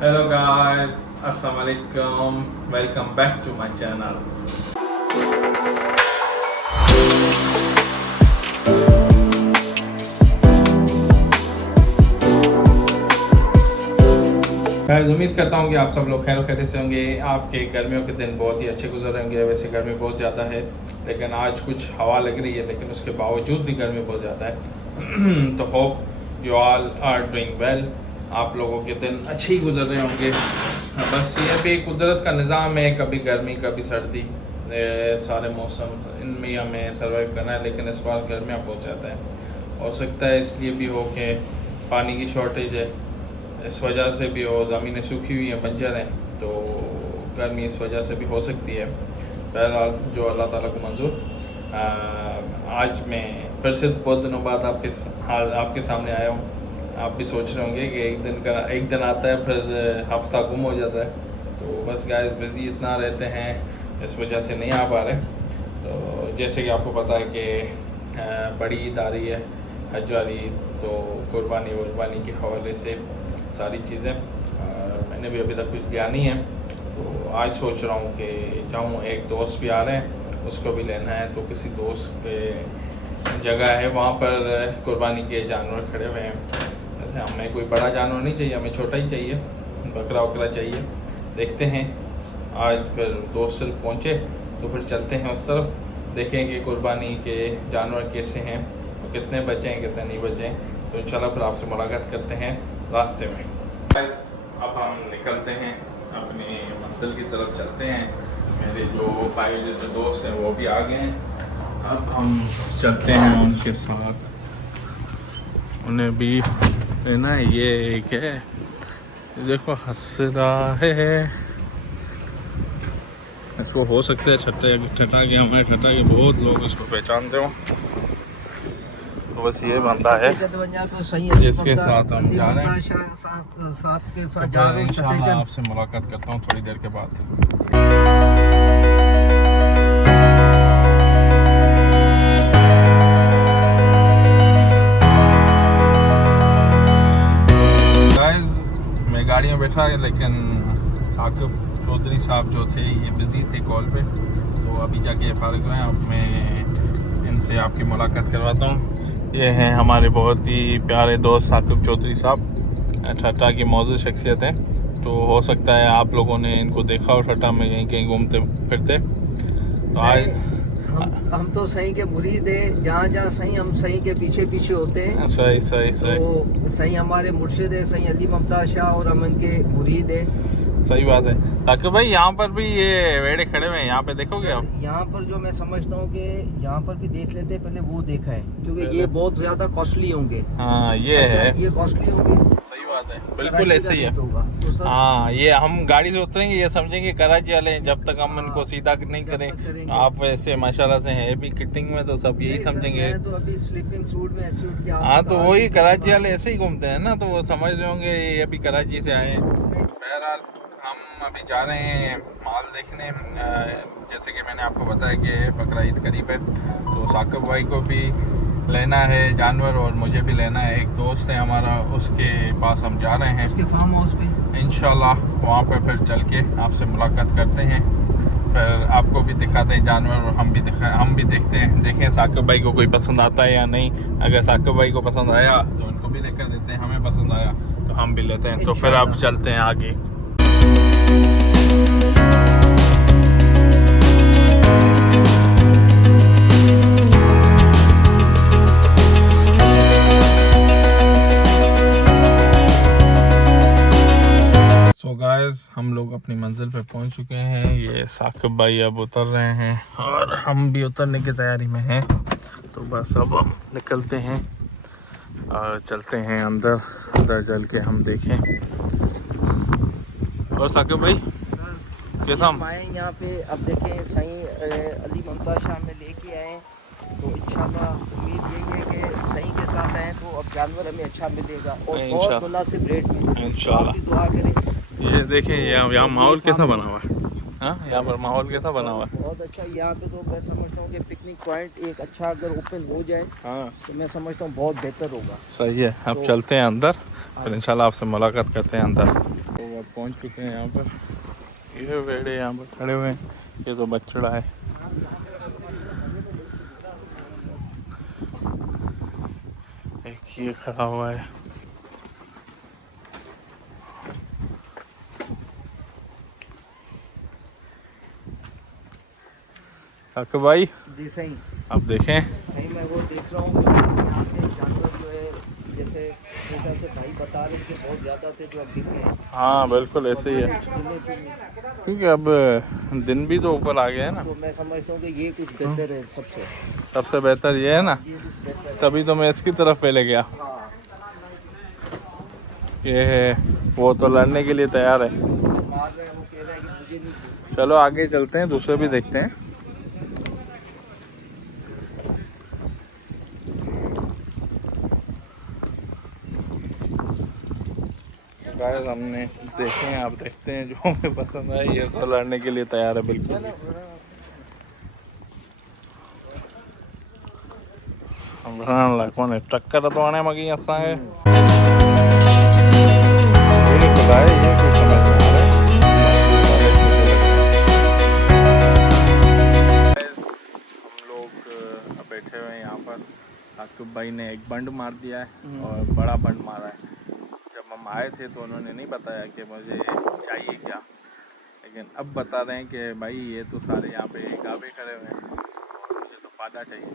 Hello guys, Assalamualaikum. Welcome back to my channel. Guys उम्मीद करता हूँ कि आप सब लोग खैर खैरियत से होंगे। आपके गर्मियों के दिन बहुत ही अच्छे गुजर होंगे। वैसे गर्मी बहुत ज़्यादा है, लेकिन आज कुछ हवा लग रही है, लेकिन उसके बावजूद भी गर्मी बहुत ज़्यादा है। तो hope you all are doing well. आप लोगों के दिन अच्छे ही गुजर रहे होंगे। बस ये भी कुदरत का निज़ाम है, कभी गर्मी कभी सर्दी, सारे मौसम इनमें हमें सर्वाइव करना है। लेकिन इस बार गर्मियाँ बहुत ज़्यादा है। हो सकता है इसलिए भी हो कि पानी की शॉर्टेज है, इस वजह से भी हो, ज़मीनें सूखी हुई हैं, बंजर हैं, तो गर्मी इस वजह से भी हो सकती है। बहरहाल जो अल्लाह ताला को मंजूर। आज मैं फिर से बहुत दिनों बाद आपके सामने आया हूँ। आप भी सोच रहे होंगे कि एक दिन आता है फिर हफ्ता गुम हो जाता है। तो बस गाइस बिज़ी इतना रहते हैं, इस वजह से नहीं आ पा रहे। तो जैसे कि आपको पता है कि बड़ी ईद आ रही है, हज वाली ईद, तो कुर्बानी के हवाले से सारी चीज़ें, मैंने भी अभी तक कुछ लिया नहीं है। तो आज सोच रहा हूँ कि जाऊँ, एक दोस्त भी आ रहे हैं, उसको भी लेना है। तो किसी दोस्त के जगह है, वहाँ पर कुर्बानी के जानवर खड़े हुए हैं। जैसे हमें कोई बड़ा जानवर नहीं चाहिए, हमें छोटा ही चाहिए, बकरा वकरा चाहिए। देखते हैं, आज फिर दोस्त सिर्फ पहुँचे तो फिर चलते हैं उस तरफ, देखेंगे कुर्बानी के जानवर कैसे हैं, तो कितने बचे हैं कितने नहीं बचे हैं। तो इंशाल्लाह फिर आपसे मुलाकात करते हैं रास्ते में। अब हम निकलते हैं, अपनी मंजिल की तरफ चलते हैं। मेरे जो भाई जैसे दोस्त हैं वो भी आ गए हैं। अब हम चलते हैं उनके साथ, उन्हें भी लेना है। ये एक है, देखो हंस रहा है। इसको हो सकता है ठटा के हमारे ठटा के बहुत लोग इसको पहचानते हो। तो बस ये बंदा है जिसके साथ हम जा रहे हैं। तो इंशाल्लाह आपसे मुलाकात करता हूँ थोड़ी देर के बाद। गाइस मैं गाड़ी में बैठा है, लेकिन साकिब चौधरी साहब जो थे ये बिज़ी थे कॉल पे, तो अभी जाके फारिग हुए हैं। अब मैं इनसे आपकी मुलाकात करवाता हूँ। ये हैं हमारे बहुत ही प्यारे दोस्त साकिब चौधरी साहब, ठट्टा की मौजूद शख्सियत हैं। तो हो सकता है आप लोगों ने इनको देखा हो ठट्टा में कहीं कहीं घूमते फिरते। तो आज हम तो सही के मुरीद हैं, जहाँ जहाँ सही हम सही के पीछे पीछे होते हैं। सही सही सही तो सही हमारे मुर्शिद है, सही अली मुमताज़ शाह, और हम इनके मुरीद हैं। सही बात है। ताकि भाई यहाँ पर भी ये वेड़े खड़े हुए हैं, यहाँ पे देखोगे आप। यहाँ पर जो मैं समझता हूँ कि यहाँ पर भी देख लेते, पहले वो देखा है, क्योंकि ये बहुत ज्यादा कॉस्टली होंगे। हाँ ये है, ये कॉस्टली होंगे। सही बात है, बिल्कुल ऐसे ही है। तो हाँ ये हम गाड़ी से उतरेंगे, ये समझेंगे कराची वाले हैं, जब तक हम इनको सीधा नहीं करें। आप वैसे माशाल्लाह से हैं भी किटिंग में, तो सब यही समझेंगे। तो अभी स्लीपिंग सूट में सूट क्या। हाँ तो वही कराची वाले ऐसे ही घूमते हैं ना, तो वो समझ रहे होंगे ये अभी कराची से आए हैं। बहरहाल हम अभी जा रहे हैं माल देखने। जैसे कि मैंने आपको बताया कि बकरा ईद करीब है, तो साकिब भाई को भी लेना है जानवर, और मुझे भी लेना है। एक दोस्त है हमारा, उसके पास हम जा रहे हैं, उसके फार्म हाउस पे। इंशाल्लाह वहाँ पे फिर चल के आपसे मुलाकात करते हैं, फिर आपको भी दिखाते हैं जानवर, और हम भी देखते हैं, देखें साकिब भाई को कोई पसंद आता है या नहीं। अगर साकिब भाई को पसंद आया तो इनको भी लेकर देते हैं, हमें पसंद आया तो हम भी लेते हैं। तो फिर आप चलते हैं आगे। सो गाइस हम लोग अपनी मंजिल पे पहुंच चुके हैं। ये साकिब भाई अब उतर रहे हैं और हम भी उतरने की तैयारी में हैं। तो बस अब निकलते हैं और चलते हैं अंदर चल के हम देखें। और साकिब भाई कैसा हम आए यहाँ पे, अब देखें सही अली मुमताज़ शाह में लेके आए, तो इंशाल्लाह उम्मीद यही है कि सही के साथ आए तो अब जानवर हमें अच्छा मिलेगा, और बहुत मुनासिब रेट में इंशाल्लाह। दुआ करें। ये देखें यहाँ माहौल कैसा बना हुआ है। हाँ यहाँ पर माहौल कैसा बना हुआ है। बहुत अच्छा। यहाँ पे तो मैं समझता हूँ कि पिकनिक पॉइंट एक अच्छा अगर ओपन हो जाए, हाँ तो मैं समझता हूँ बहुत बेहतर होगा। सही है। अब चलते हैं अंदर, फिर इंशाल्लाह आपसे मुलाकात करते हैं अंदर। तो अब पहुंच चुके हैं यहाँ पर। ये भेड़े यहाँ पर खड़े हुए हैं, ये तो बछड़ा है। एक ये खड़ा हुआ है। काका भाई जी सही आप देखें, सही मैं वो देख रहा हूँ यहाँ पे जानवर जो है जैसे जैसा से भाई बता रहे थे बहुत ज़्यादा थे जो अब दिख गए हैं। हाँ बिल्कुल ऐसे ही है, क्योंकि अब दिन भी तो ऊपर आ गया है ना। तो मैं समझता हूँ कि ये कुछ बेहतर है सबसे बेहतर ये है ना, ये कुछ बेहतर है। तभी तो मैं इसकी तरफ पहले गया। हाँ ये है, वो तो लड़ने के लिए तैयार है। बाद में वो कह रहा है कि मुझे नहीं। चलो आगे चलते हैं, दूसरे भी देखते हैं। गाइस हमने देखे हैं, आप देखते हैं, जो हमें पसंद है ये तो लड़ने के लिए तैयार है बिल्कुल। टक्कर तो आने मगी असांखे, ये खुदा है, ये कुछ समझ नहीं आ रहा है। हम लोग बैठे हुए हैं यहाँ पर। आकिब भाई ने एक बंड मार दिया है और बड़ा बंड मारा है। जब हम आए थे तो उन्होंने नहीं बताया कि मुझे चाहिए क्या, लेकिन अब बता रहे हैं कि भाई ये तो सारे यहाँ पे गाबे खड़े हुए हैं और मुझे तो पादा चाहिए।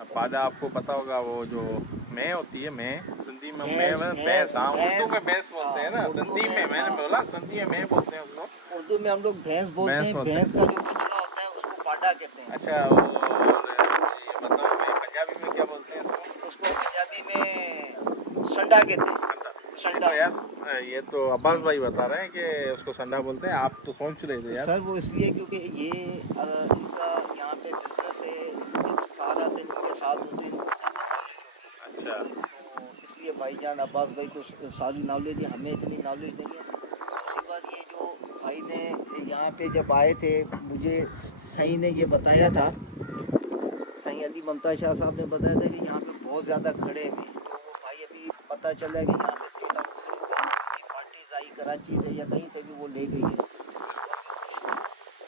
अब पादा आपको पता होगा, वो जो मैं होती है, मैं सिंधी में मैं भैंस, हाँ उर्दू में भैंस बोलते हैं ना, सिंधी में मैंने बोला सिंधी में मैं बोलते हैं उसको, उर्दू में हम लोग भैंस बोलते हैं। भैंस का जो बछड़ा होता है उसको पाडा कहते हैं। अच्छा ये बताओ मैं पंजाबी में क्या बोलते हैं इसको? उसको पंजाबी में संडा कहते हैं। संडा यार ये तो अब्बास भाई बता रहे हैं कि उसको संडा बोलते हैं, आप तो सोच रहे थे यार। सर वो इसलिए क्योंकि ये इनका यहाँ पे बिजनेस है, सारा दिन इनके साथ होते हैं। अच्छा तो इसलिए भाईजान अब्बास भाई को सारी नॉलेज है, हमें इतनी नॉलेज नहीं है। दूसरी बात ये जो भाई ने यहाँ पे जब आए थे, मुझे सही ने ये बताया था, सही अली ममता शाह साहब ने बताया था कि यहाँ पे बहुत ज़्यादा खड़े हैं। तो वो भाई अभी पता चला कि यहाँ पे sell out parties I Karachi से या कहीं से भी वो ले गई है।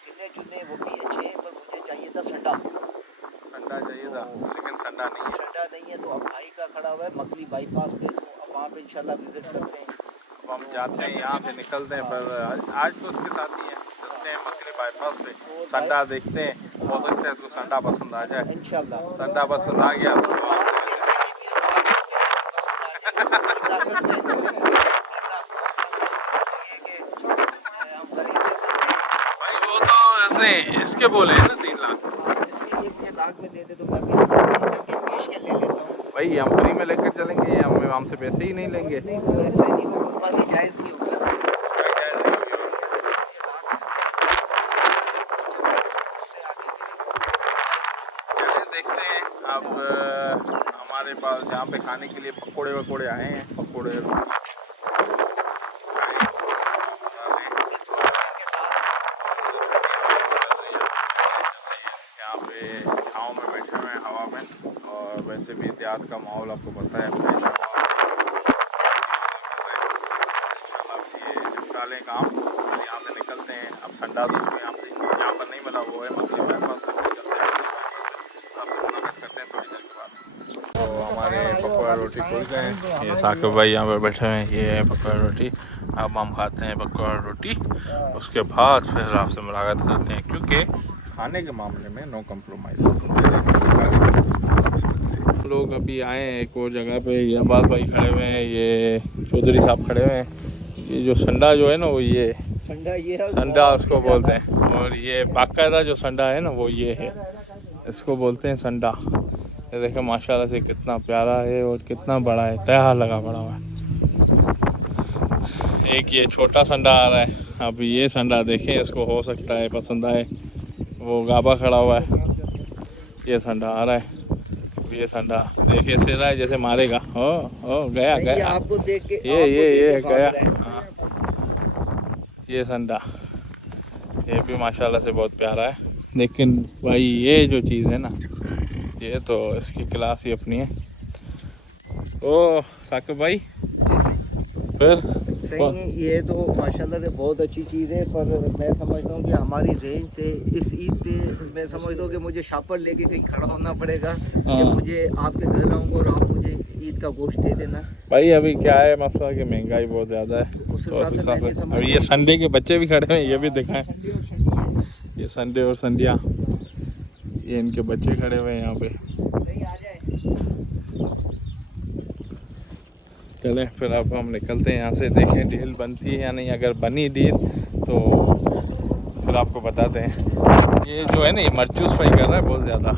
गिने चुने वो भी अच्छे हैं, पर मुझे चाहिए था संडा। संडा चाहिए था, लेकिन संडा नहीं है। संडा नहीं है, तो अब भाई का खड़ा हुआ है मकली बाईपास पे, तो अब वहाँ पे इंशाल्लाह विजिट करते हैं। अब हम जाते हैं, यहाँ से निकलते हैं, पर आज तो उसके साथ ही है, चलते हैं मकली बाईपास पे, संडा देखते हैं, हो सकता है इसको संडा पसंद आ जाए। इंशाल्लाह संडा पसंद आ गया तो भाई वो तो इसने इसके बोले हैं ना 3 लाख। लाख में देते तो मैं करके पेश के ले लेता हूँ। भाई हम फ्री में लेकर चलेंगे, हम हमसे पैसे ही नहीं लेंगे। नहीं वो ऐसे नहीं, वो कुर्बानी जायज़ नहीं होगी। देखते हैं अब हमारे पास यहाँ पे खाने के लिए पकोड़े वकोड़े आए हैं, पकोड़े यहाँ पे छाँव में बैठे हुए हैं हवा में, और वैसे भी देहात का माहौल आपको पता है, फ्रेश हवा लें काम और यहाँ से निकलते हैं। अब संडा तो उसको यहाँ पर नहीं मिला, वो है मछली मेरे पास, करते हैं थोड़ी देर के बाद। तो हमारे पकौड़ा रोटी खुल गए हैं, ये साकिब भाई यहाँ पर बैठे हैं, ये है पकौड़ा रोटी। अब हम खाते हैं पकौड़ा रोटी, उसके बाद फिर आपसे मुलाकात करते हैं, क्योंकि खाने के मामले में नो कम्प्रोमाइज़। लोग अभी आए हैं एक और जगह पे, ये अब्बास भाई खड़े हुए हैं, ये चौधरी साहब खड़े हुए हैं। ये जो संडा जो है ना, वो ये संडा उसको बोलते हैं, और ये बाकायदा जो संडा है ना वो ये है, इसको बोलते हैं संडा। ये देखें माशाल्लाह से कितना प्यारा है और कितना बड़ा है, तैयार लगा पड़ा हुआ है। एक ये छोटा संडा आ रहा है, अब ये संडा देखें, इसको हो सकता है पसंद आए। वो गाबा खड़ा हुआ है, ये संडा आ रहा है, ये संडा देखिए ऐसे रहा है जैसे मारेगा। ओ गया गया, आपको देख के ये गया। हाँ ये संडा, ये भी माशाल्लाह से बहुत प्यारा है। लेकिन भाई ये जो चीज़ है ना, ये तो इसकी क्लास ही अपनी है। ओ साकिब भाई, फिर सही ये तो माशाल्लाह से बहुत अच्छी चीज़ है, पर मैं समझता हूँ कि हमारी रेंज से इस ईद पे मैं समझता हूँ कि मुझे शापर लेके कहीं खड़ा होना पड़ेगा कि मुझे आपके घर आऊँगा और आप मुझे ईद का गोश्त दे देना। भाई अभी क्या है मसला कि महंगाई बहुत ज़्यादा है, तो उस तो हिसाब से मैंने समझा अभी ये संडे के बच्चे भी खड़े हैं, ये भी दिखाएं। संडे और संडे है। ये संडे और संडिया, ये इनके बच्चे खड़े हुए हैं यहाँ पे। नहीं आ जाए। चलें फिर अब हम निकलते हैं यहाँ से, देखें डील बनती है या नहीं। अगर बनी डील तो फिर आपको बताते हैं। ये जो है ना, ये मर्चूस पाई कर रहा है बहुत ज़्यादा,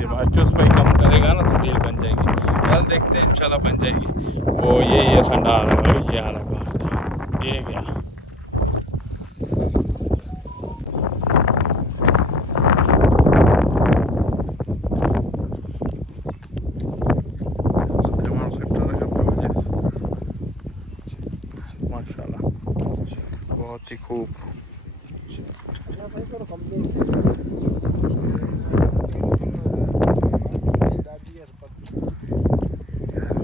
ये मर्चूस पाई कम करेगा ना तो डील बन जाएगी। कल देखते हैं इंशाल्लाह बन जाएगी। वो ये संडा आ रहा है, ये आ रहा है, ये क्या माशाल्लाह बहुत ही खूब।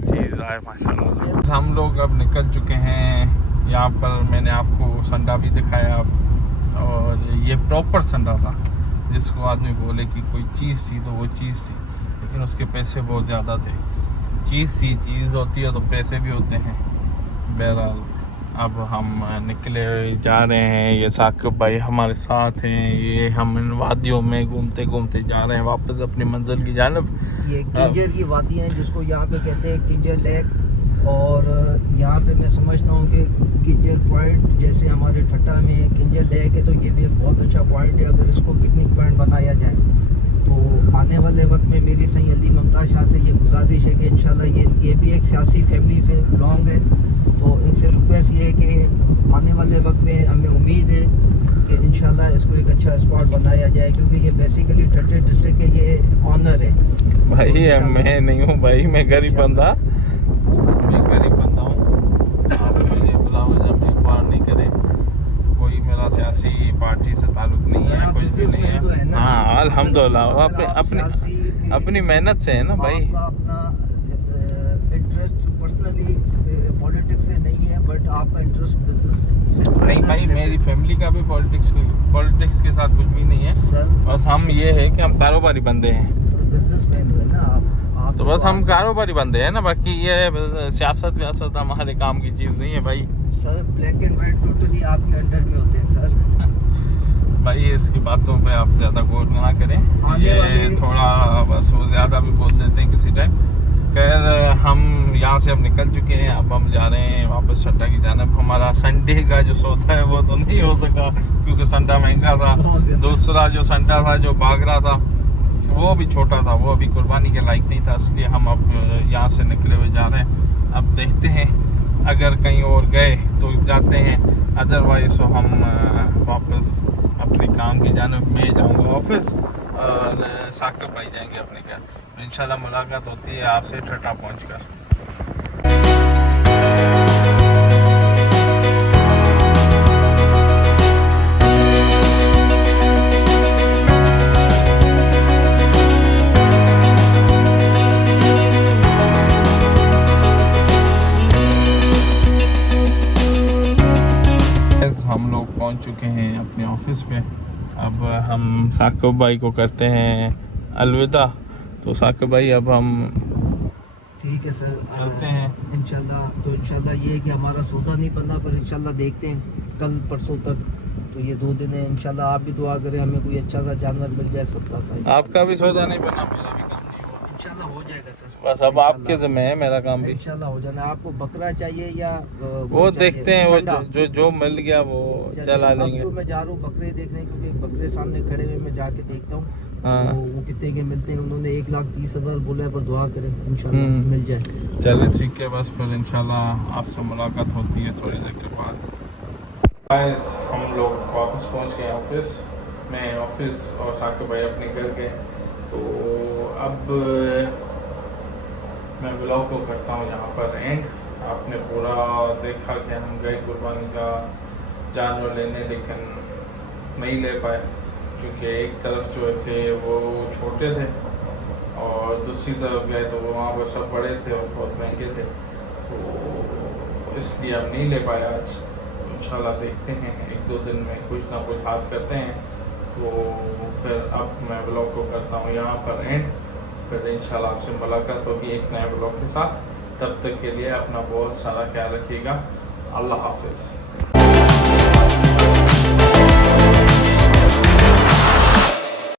चीज़ आए माशाल्लाह। हम लोग अब निकल चुके हैं यहाँ पर। मैंने आपको संडा भी दिखाया, और ये प्रॉपर संडा था जिसको आदमी बोले कि कोई चीज़ थी तो वो चीज़ थी, लेकिन उसके पैसे बहुत ज़्यादा थे। चीज़ होती है तो पैसे भी होते हैं। बहरहाल अब हम निकले जा रहे हैं, ये साकिब भाई हमारे साथ हैं। ये हम इन वादियों में घूमते घूमते जा रहे हैं वापस अपनी मंजिल की जानब। ये किंजर की वादियाँ हैं जिसको यहाँ पे कहते हैं किंजर लेक, और यहाँ पे मैं समझता हूँ कि किंजर पॉइंट जैसे हमारे ठट्टा में किंजर लेक है, तो ये भी एक बहुत अच्छा पॉइंट है। अगर इसको पिकनिक पॉइंट बनाया जाए तो आने वाले वक्त में मेरी सही अली मुमताज़ शाह से ये गुजारिश है कि इंशाल्लाह ये भी एक सियासी फैमिली से बिलोंग है, तो इनसे रिक्वेस्ट ये है कि आने वाले वक्त में हमें उम्मीद है कि इंशाल्लाह इसको एक अच्छा स्पॉट बनाया जाए, क्योंकि ये बेसिकली ठट्टे डिस्ट्रिक्ट के ये ऑनर है भाई। मैं नहीं हूँ भाई, मैं गरीब बंदा हूँ। आप मुझे बुलावा जब एक बार नहीं करें, कोई मेरा सियासी पार्टी से ताल्लुक नहीं है, कुछ भी नहीं है। तो है ना। हाँ अल्हम्दुलिल्लाह, वो अपनी मेहनत से है ना भाई। अपना इंटरेस्ट पर्सनली पॉलिटिक्स से नहीं है, बट आपका इंटरेस्ट बिजनेस से नहीं भाई, मेरी फैमिली का भी पॉलिटिक्स के साथ कुछ भी नहीं है। सर बस हम ये है कि हम कारोबारी बंदे हैं, बिजनेस मैन है ना आप तो बस हम कारोबारी बंदे हैं ना। बाकी ये सियासत व्यासत हमारे काम की चीज़ नहीं है भाई। Sir black and white totally आपके अंडर में होते हैं सर। भाई इसकी बातों पे आप ज़्यादा गौर ना करें, आगे ये वाले- थोड़ा बस वो ज़्यादा भी बोल देते हैं किसी टाइम। खैर हम यहाँ से अब निकल चुके हैं, अब हम जा रहे हैं वापस ठट्टा की जानब। हमारा संडे का जो सौदा है वो तो नहीं हो सका क्योंकि संडा महंगा था। दूसरा जो संडा था जो भाग रहा था वो भी छोटा था, वो अभी कुर्बानी के लायक नहीं था, इसलिए हम अब यहाँ से निकले हुए जा रहे हैं। अब देखते हैं अगर कहीं और गए तो जाते हैं, अदरवाइज तो हम वापस अपने काम की जानब। में जाऊँगा ऑफिस और साकिब भाई जाएंगे अपने घर। इंशाल्लाह मुलाकात होती है आपसे ठट्टा पहुँचकर। हम लोग पहुंच चुके हैं अपने ऑफिस पे। अब हम साकिब भाई को करते हैं अलविदा। तो साकिब भाई अब हम ठीक है सर, चलते हैं इंशाल्लाह। तो इंशाल्लाह ये है कि हमारा सौदा नहीं बना, पर इंशाल्लाह देखते हैं कल परसों तक। तो ये 2 दिन है, इंशाल्लाह आप भी दुआ करें हमें कोई अच्छा सा जानवर मिल जाए सस्ता सा। आपका भी सौदा नहीं बना, मेरा भी काम नहीं हुआ। इंशाल्लाह हो जाएगा सर। बस अब आपके ज़िम्मे है मेरा काम भी। इंशाल्लाह हो जाना। आपको बकरा चाहिए या वो चाहिए? देखते हैं, वो संडा? जो मिल गया वो चलिए, चला अब लेंगे। तो मैं जा रहा हूँ बकरे देखने, क्योंकि बकरे सामने खड़े हुए मैं जाके देखता हूँ हाँ। वो कितने के मिलते हैं। उन्होंने 1,30,000 बोला है, पर दुआ करें इंशाल्लाह मिल जाए। चले ठीक है, बस फिर इंशाल्लाह आपसे मुलाकात होती है थोड़ी देर के बाद। गाइस हम लोग वापस पहुंच गए ऑफिस में, ऑफिस और साकिब भाई अपने घर गए। तो अब मैं ब्लॉग को करता हूँ यहाँ पर एंड। आपने पूरा देखा कि हम गए कुर्बानी का जानवर लेने, लेकिन नहीं ले पाए क्योंकि एक तरफ जो थे वो छोटे थे और दूसरी तरफ गए तो वहाँ पर सब बड़े थे और बहुत महंगे थे। तो इसलिए अब नहीं ले पाया आज। तो इंशाल्लाह देखते हैं 1-2 दिन में कुछ ना कुछ हाथ करते हैं, तो फिर अब मैं ब्लॉग को करता हूँ यहाँ पर एंड। फिर इंशाल्लाह आपसे मुलाकात होगी एक नए ब्लॉग के साथ। तब तक के लिए अपना बहुत सारा ख्याल रखिएगा। अल्लाह हाफिज़।